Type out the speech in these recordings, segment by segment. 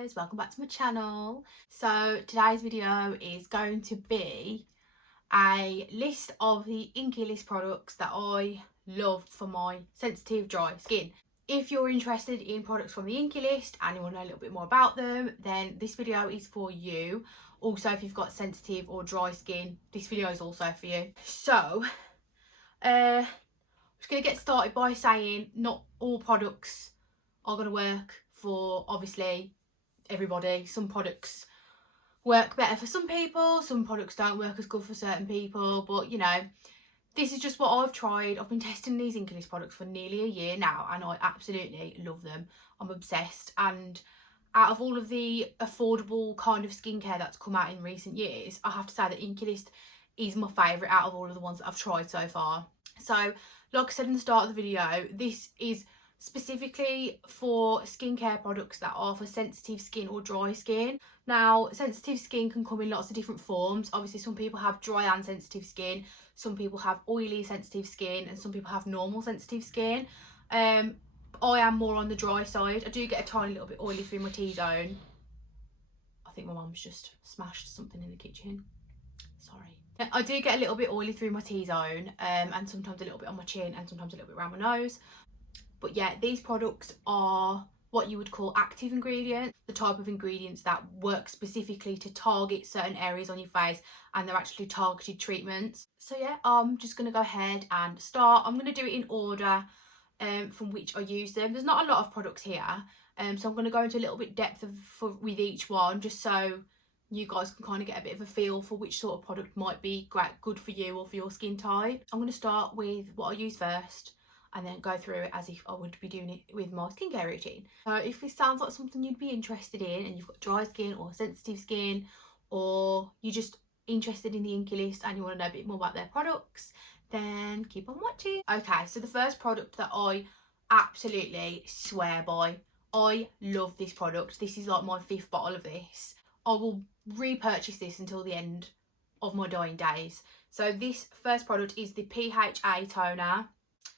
guys, welcome back to my channel. So today's video is going to be a list of the Inkey list products that I love for my sensitive dry skin. If you're interested in products from the Inkey list and you want to know a little bit more about them, then this video is for you. Also, if you've got sensitive or dry skin, this video is also for you. So I'm just going to get started by saying not all products are going to work for obviously everybody. Some products work better for some people, some products don't work as good for certain people, but you know, this is just what I've tried. I've been testing these Inkey list products for nearly a year now and I absolutely love them. I'm obsessed, and out of all of the affordable kind of skincare that's come out in recent years, I have to say that Inkey list is my favourite out of all of the ones that I've tried so far. So like I said in the start of the video, this is specifically for skincare products that are for sensitive skin or dry skin. Now, sensitive skin can come in lots of different forms. Obviously, some people have dry and sensitive skin, some people have oily sensitive skin, and some people have normal sensitive skin. I am more on the dry side. I do get a tiny little bit oily through my T-zone. I think my mum's just smashed something in the kitchen. Sorry. I do get a little bit oily through my T-zone, and sometimes a little bit on my chin and sometimes a little bit around my nose. But yeah, these products are what you would call active ingredients, the type of ingredients that work specifically to target certain areas on your face, and they're actually targeted treatments. So yeah, I'm just going to go ahead and start. I'm going to do it in order from which I use them. There's not a lot of products here, so I'm going to go into a little bit depth with each one, just so you guys can kind of get a bit of a feel for which sort of product might be good for you or for your skin type. I'm going to start with what I use first, and then go through it as if I would be doing it with my skincare routine. So if this sounds like something you'd be interested in, and you've got dry skin or sensitive skin, or you're just interested in the Inkey list and you want to know a bit more about their products, then keep on watching. Okay, so the first product that I absolutely swear by, I love this product. This is like my 5th bottle of this. I will repurchase this until the end of my dying days. So this first product is the PHA Toner.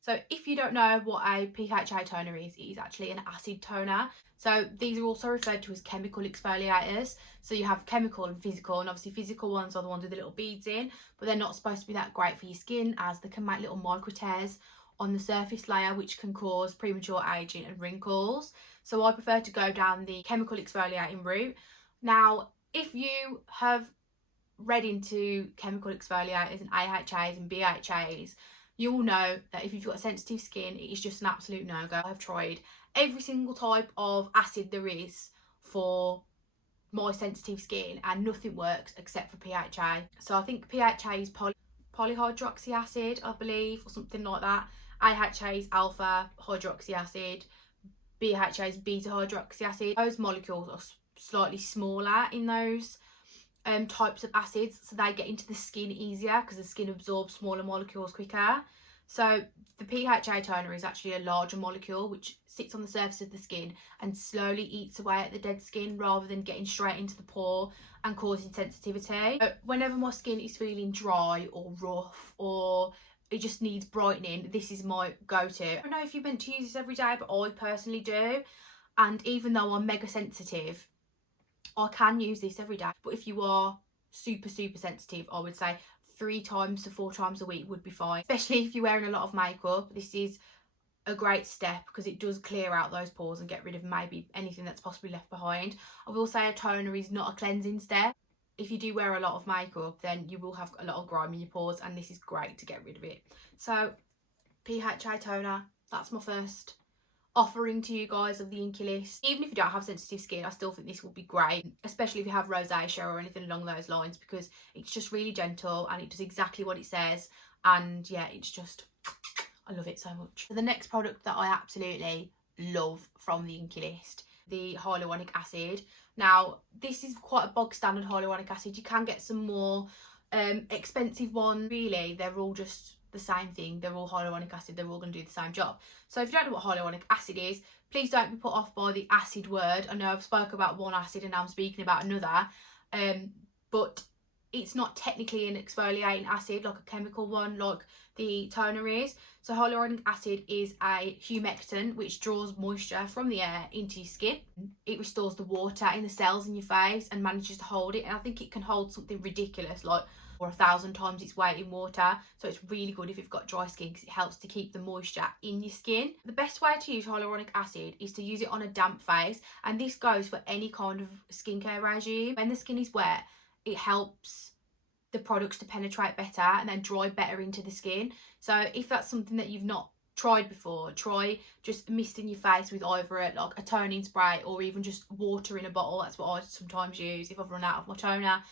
So if you don't know what a PHA toner is, it is actually an acid toner. So these are also referred to as chemical exfoliators. So you have chemical and physical, and obviously physical ones are the ones with the little beads in, but they're not supposed to be that great for your skin, as they can make little micro tears on the surface layer, which can cause premature aging and wrinkles. So I prefer to go down the chemical exfoliating route. Now, if you have read into chemical exfoliators and AHAs and BHAs, you'll know that if you've got sensitive skin, it is just an absolute no-go. I've tried every single type of acid there is for my sensitive skin and nothing works except for PHA. So I think PHA is polyhydroxy acid, I believe, or something like that. AHA is alpha hydroxy acid. BHA is beta hydroxy acid. Those molecules are slightly smaller in those types of acids, so they get into the skin easier because the skin absorbs smaller molecules quicker. So the PHA toner is actually a larger molecule which sits on the surface of the skin and slowly eats away at the dead skin rather than getting straight into the pore and causing sensitivity. Whenever my skin is feeling dry or rough or it just needs brightening, this is my go-to. I don't know if you're meant to use this every day, but I personally do, and even though I'm mega sensitive, I can use this every day. But if you are super sensitive, I would say 3 times to 4 times a week would be fine, especially if you're wearing a lot of makeup. This is a great step because it does clear out those pores and get rid of maybe anything that's possibly left behind. I will say a toner is not a cleansing step. If you do wear a lot of makeup, then you will have a lot of grime in your pores, and this is great to get rid of it. So PHA toner, that's my first offering to you guys of the Inkey list. Even if you don't have sensitive skin, I still think this will be great, especially if you have rosacea or anything along those lines, because it's just really gentle and it does exactly what it says. And yeah, it's just, I love it so much. So the next product that I absolutely love from the Inkey list, the Hyaluronic Acid. Now, this is quite a bog standard hyaluronic acid. You can get some more expensive ones. Really, they're all just the same thing. They're all hyaluronic acid. They're all going to do the same job. So if you don't know what hyaluronic acid is, please don't be put off by the acid word. I know I've spoke about one acid and now I'm speaking about another, but it's not technically an exfoliating acid like a chemical one like the toner is. So hyaluronic acid is a humectant which draws moisture from the air into your skin. It restores the water in the cells in your face and manages to hold it, and I think it can hold something ridiculous like or 1,000 times its weight in water. So it's really good if you've got dry skin because it helps to keep the moisture in your skin. The best way to use hyaluronic acid is to use it on a damp face, and this goes for any kind of skincare regime. When the skin is wet, it helps the products to penetrate better and then dry better into the skin. So if that's something that you've not tried before, try just misting your face with either like a toning spray or even just water in a bottle. That's what I sometimes use if I've run out of my toner,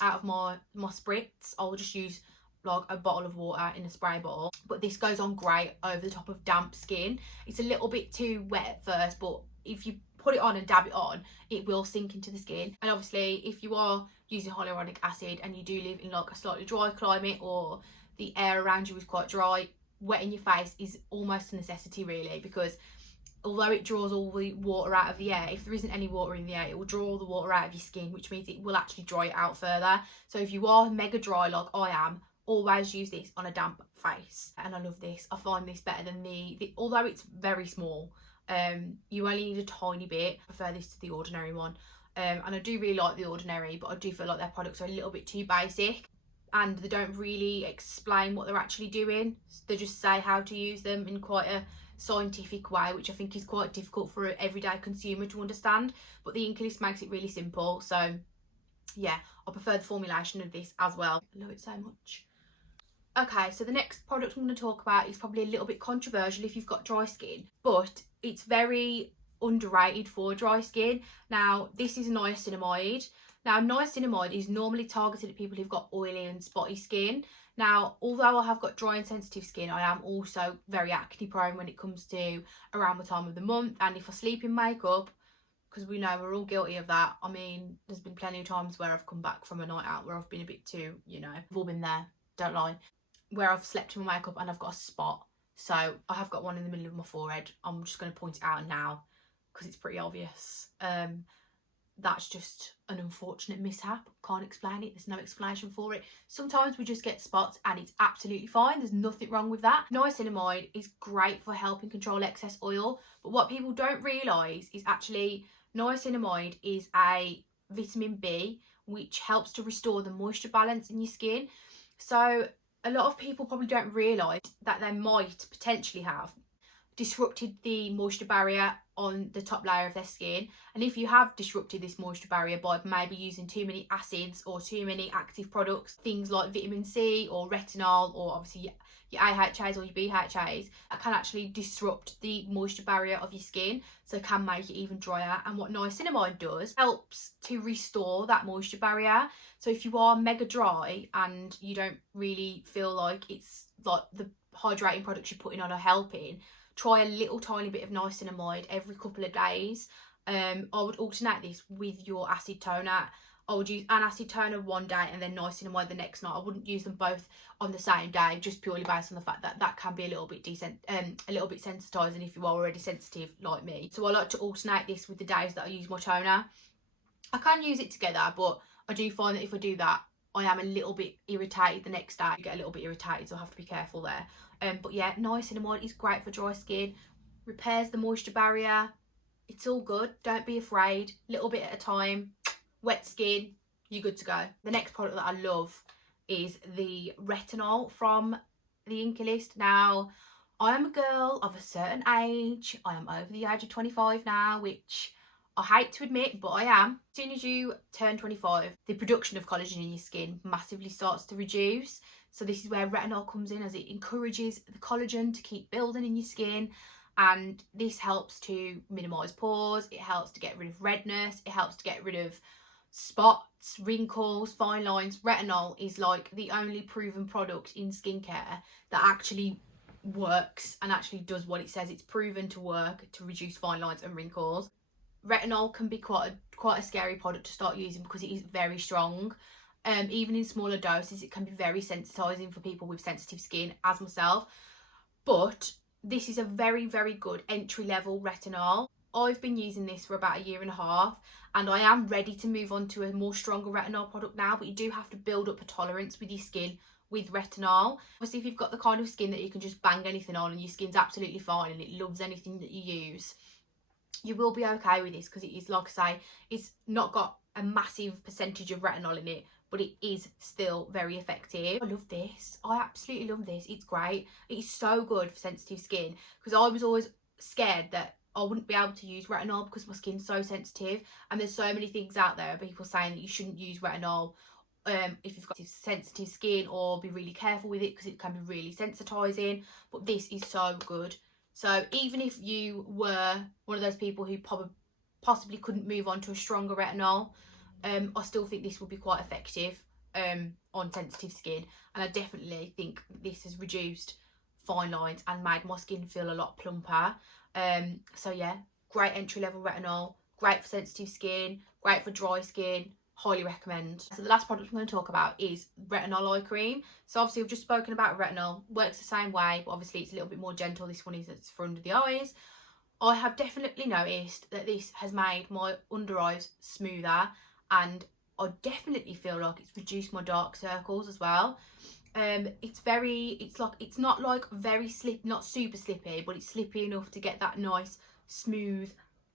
out of my spritz. I'll just use like a bottle of water in a spray bottle. But this goes on great over the top of damp skin. It's a little bit too wet at first, but if you put it on and dab it on, it will sink into the skin. And obviously if you are using hyaluronic acid and you do live in like a slightly dry climate or the air around you is quite dry, wetting your face is almost a necessity really, because although it draws all the water out of the air, if there isn't any water in the air, it will draw all the water out of your skin, which means it will actually dry it out further. So if you are mega dry like I am, always use this on a damp face. And I love this. I find this better than the although it's very small, you only need a tiny bit. I prefer this to the ordinary one, and I do really like the ordinary, but I do feel like their products are a little bit too basic and they don't really explain what they're actually doing. They just say how to use them in quite a scientific way, which I think is quite difficult for an everyday consumer to understand, but the Inkey list makes it really simple. So yeah, I prefer the formulation of this as well. I love it so much. Okay, so the next product I'm going to talk about is probably a little bit controversial if you've got dry skin, but it's very underrated for dry skin. Now, this is niacinamide. Now, niacinamide is normally targeted at people who've got oily and spotty skin. Now, although I have got dry and sensitive skin, I am also very acne prone when it comes to around the time of the month. And if I sleep in makeup, because we know we're all guilty of that. I mean, there's been plenty of times where I've come back from a night out where I've been a bit too, you know, we've all been there, don't lie, where I've slept in my makeup and I've got a spot. So I have got one in the middle of my forehead. I'm just going to point it out now because it's pretty obvious. That's just an unfortunate mishap. Can't explain it. There's no explanation for it. Sometimes we just get spots and it's absolutely fine. There's nothing wrong with that. Niacinamide is great for helping control excess oil, but what people don't realise is actually niacinamide is a vitamin B which helps to restore the moisture balance in your skin. So a lot of people probably don't realise that they might potentially have disrupted the moisture barrier on the top layer of their skin. And if you have disrupted this moisture barrier by maybe using too many acids or too many active products, things like vitamin C or retinol or obviously your AHAs or your BHAs, that can actually disrupt the moisture barrier of your skin, so it can make it even drier. And what niacinamide does, helps to restore that moisture barrier. So if you are mega dry and you don't really feel like it's like the hydrating products you're putting on are helping, try a little tiny bit of niacinamide every couple of days. I would alternate this with your acid toner. I would use an acid toner one day and then niacinamide the next night. I wouldn't use them both on the same day, just purely based on the fact that that can be a little bit sensitizing if you are already sensitive like me. So I like to alternate this with the days that I use my toner. I can use it together, but I do find that if I do that, I am a little bit irritated the next day. I get a little bit irritated, so I have to be careful there. But yeah, niacinamide is great for dry skin, repairs the moisture barrier. It's all good. Don't be afraid. Little bit at a time. Wet skin, you're good to go. The next product that I love is the retinol from the Inkey list. Now, I am a girl of a certain age. I am over the age of 25 now, which I hate to admit, but I am. As soon as you turn 25, the production of collagen in your skin massively starts to reduce. So this is where retinol comes in, as it encourages the collagen to keep building in your skin. And this helps to minimise pores. It helps to get rid of redness. It helps to get rid of spots, wrinkles, fine lines. Retinol is like the only proven product in skincare that actually works and actually does what it says. It's proven to work to reduce fine lines and wrinkles. Retinol can be quite a scary product to start using because it is very strong. Even in smaller doses, it can be very sensitizing for people with sensitive skin, as myself. But this is a very, very good entry-level retinol. I've been using this for about 1.5 years, and I am ready to move on to a more stronger retinol product now, but you do have to build up a tolerance with your skin with retinol. Obviously, if you've got the kind of skin that you can just bang anything on and your skin's absolutely fine and it loves anything that you use, you will be okay with this, because it is, like I say, it's not got a massive percentage of retinol in it, but it is still very effective. I love this. I absolutely love this. It's great. It's so good for sensitive skin, because I was always scared that I wouldn't be able to use retinol because my skin's so sensitive, and there's so many things out there, people saying that you shouldn't use retinol if you've got sensitive skin, or be really careful with it because it can be really sensitizing. But this is so good. So even if you were one of those people who possibly couldn't move on to a stronger retinol, I still think this will be quite effective on sensitive skin, and I definitely think this has reduced fine lines and made my skin feel a lot plumper. So yeah, great entry level retinol, great for sensitive skin, great for dry skin, highly recommend. So the last product I'm going to talk about is Retinol Eye Cream. So obviously we've just spoken about retinol, works the same way, but obviously it's a little bit more gentle. This one is it's for under the eyes. I have definitely noticed that this has made my under eyes smoother, and I definitely feel like it's reduced my dark circles as well. It's not like very not super slippy, but it's slippy enough to get that nice smooth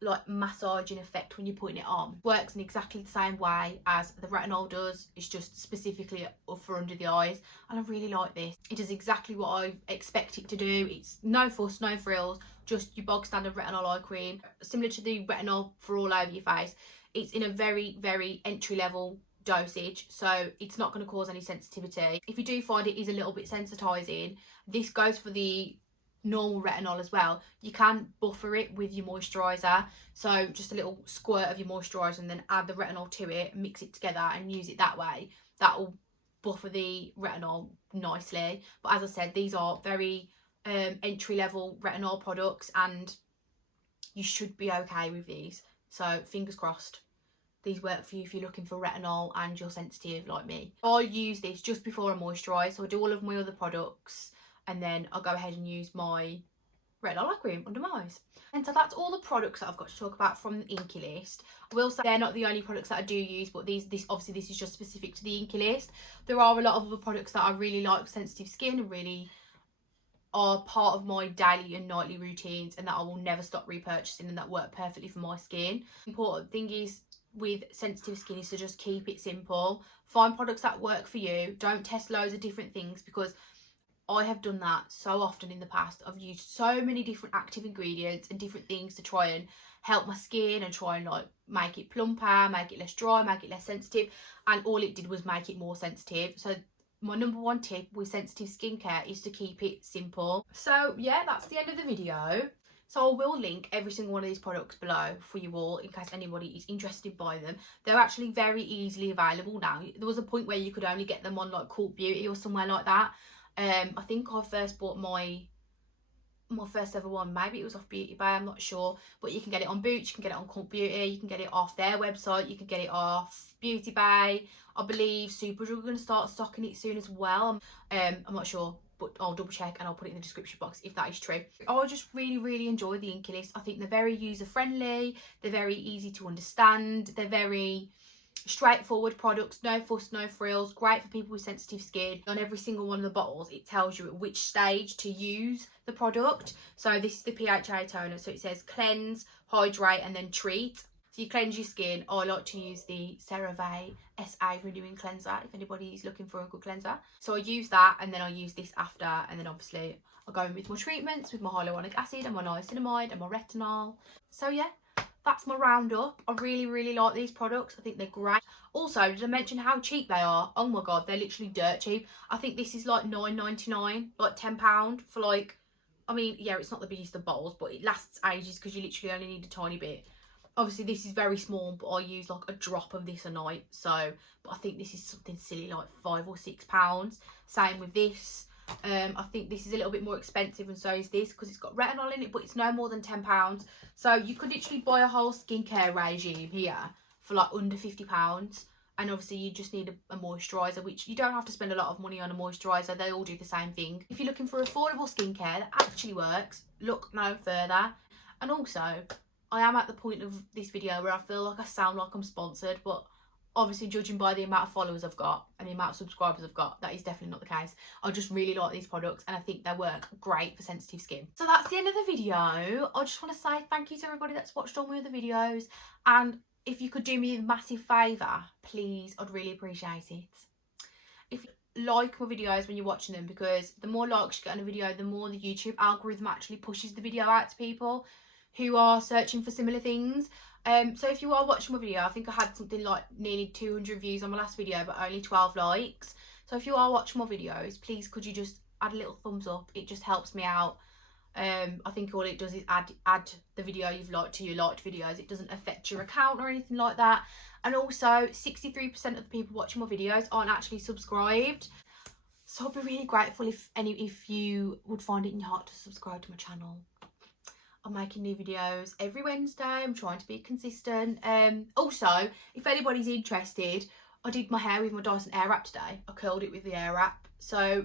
like massaging effect when you're putting it on. Works in exactly the same way as the retinol does. It's just specifically for under the eyes, and I really like this. It does exactly what I expect it to do. It's no fuss, no frills, just your bog standard retinol eye cream, similar to the retinol for all over your face. It's in a very, very entry level dosage, so it's not going to cause any sensitivity. If you do find it is a little bit sensitizing, this goes for the normal retinol as well. You can buffer it with your moisturizer, so just a little squirt of your moisturizer and then add the retinol to it, mix it together and use it that way. That will buffer the retinol nicely. But as I said, these are very entry level retinol products, and you should be okay with these. So fingers crossed these work for you if you're looking for retinol and you're sensitive like me. I use this just before I moisturise, so I do all of my other products and then I'll go ahead and use my Retinol Eye Cream under my eyes. And so that's all the products that I've got to talk about from the Inkey list. I will say they're not the only products that I do use, but this is just specific to the Inkey list. There are a lot of other products that I really like for sensitive skin and really are part of my daily and nightly routines, and that I will never stop repurchasing, and that work perfectly for my skin. The important thing is with sensitive skin is to just keep it simple. Find products that work for you. Don't test loads of different things, because I have done that so often in the past. I've used so many different active ingredients and different things to try and help my skin and try and like make it plumper, make it less dry, make it less sensitive, and all it did was make it more sensitive. So my number one tip with sensitive skincare is to keep it simple. So yeah, that's the end of the video. So I will link every single one of these products below for you all in case anybody is interested by them. They're actually very easily available now. There was a point where you could only get them on like Cult Beauty or somewhere like that. I think I first bought my first ever one, maybe it was off Beauty Bay, I'm not sure, but you can get it on Boots, you can get it on Cult Beauty, you can get it off their website, you can get it off Beauty Bay. I believe Superdrug are going to start stocking it soon as well. I'm not sure, but I'll double check and I'll put it in the description box if that is true. I just really enjoy the Inkey list. I think they're very user friendly, they're very easy to understand, they're very straightforward products, no fuss, no frills, great for people with sensitive skin. On every single one of the bottles it tells you at which stage to use the product. So this is the PHA toner, so it says cleanse, hydrate and then treat. So you cleanse your skin. I like to use the CeraVe SA renewing cleanser if anybody is looking for a good cleanser. So I use that and then I use this after, and then obviously I go in with my treatments with my hyaluronic acid and my niacinamide and my retinol. So yeah, that's my roundup. I really like these products. I think they're great. Also, did I mention how cheap they are? Oh my god, they're literally dirt cheap. I think this is like £9.99, like £10 for like, I mean, yeah, it's not the biggest of bottles, but it lasts ages because you literally only need a tiny bit. Obviously this is very small, but I use like a drop of this a night. So, but I think this is something silly like £5 or £6. Same with this. I think this is a little bit more expensive, and so is this, because it's got retinol in it, but it's no more than £10. So you could literally buy a whole skincare regime here for like under £50. And obviously you just need a moisturiser, which you don't have to spend a lot of money on a moisturiser. They all do the same thing. If you're looking for affordable skincare that actually works, look no further. And also, I am at the point of this video where I feel like I sound like I'm sponsored, but obviously judging by the amount of followers I've got and the amount of subscribers I've got, that is definitely not the case. I just really like these products and I think they work great for sensitive skin. So that's the end of the video. I just want to say thank you to everybody that's watched all my other videos, and if you could do me a massive favour, please, I'd really appreciate it. If you like my videos when you're watching them, because the more likes you get on a video, the more the YouTube algorithm actually pushes the video out to people who are searching for similar things. So if you are watching my video, I think I had something like nearly 200 views on my last video, but only 12 likes. So if you are watching my videos, please could you just add a little thumbs up? It just helps me out. I think all it does is add the video you've liked to your liked videos. It doesn't affect your account or anything like that. And also 63% of the people watching my videos aren't actually subscribed. So I'd be really grateful if you would find it in your heart to subscribe to my channel. I'm making new videos every Wednesday. I'm trying to be consistent. Also, if anybody's interested, I did my hair with my Dyson Airwrap today. I curled it with the Airwrap. So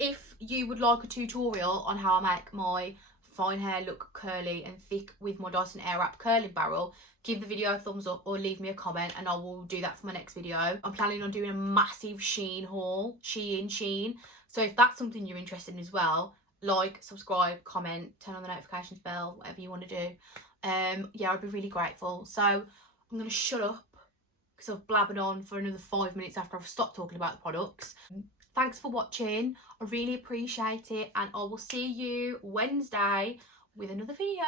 if you would like a tutorial on how I make my fine hair look curly and thick with my Dyson Airwrap curling barrel, give the video a thumbs up or leave me a comment and I will do that for my next video. I'm planning on doing a massive Shein haul, Shein. So if that's something you're interested in as well, like, subscribe, comment, turn on the notifications bell, whatever you want to do. Yeah, I'd be really grateful. So I'm going to shut up because I've blabbered on for another 5 minutes after I've stopped talking about the products. Thanks for watching. I really appreciate it, and I will see you Wednesday with another video.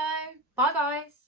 Bye guys.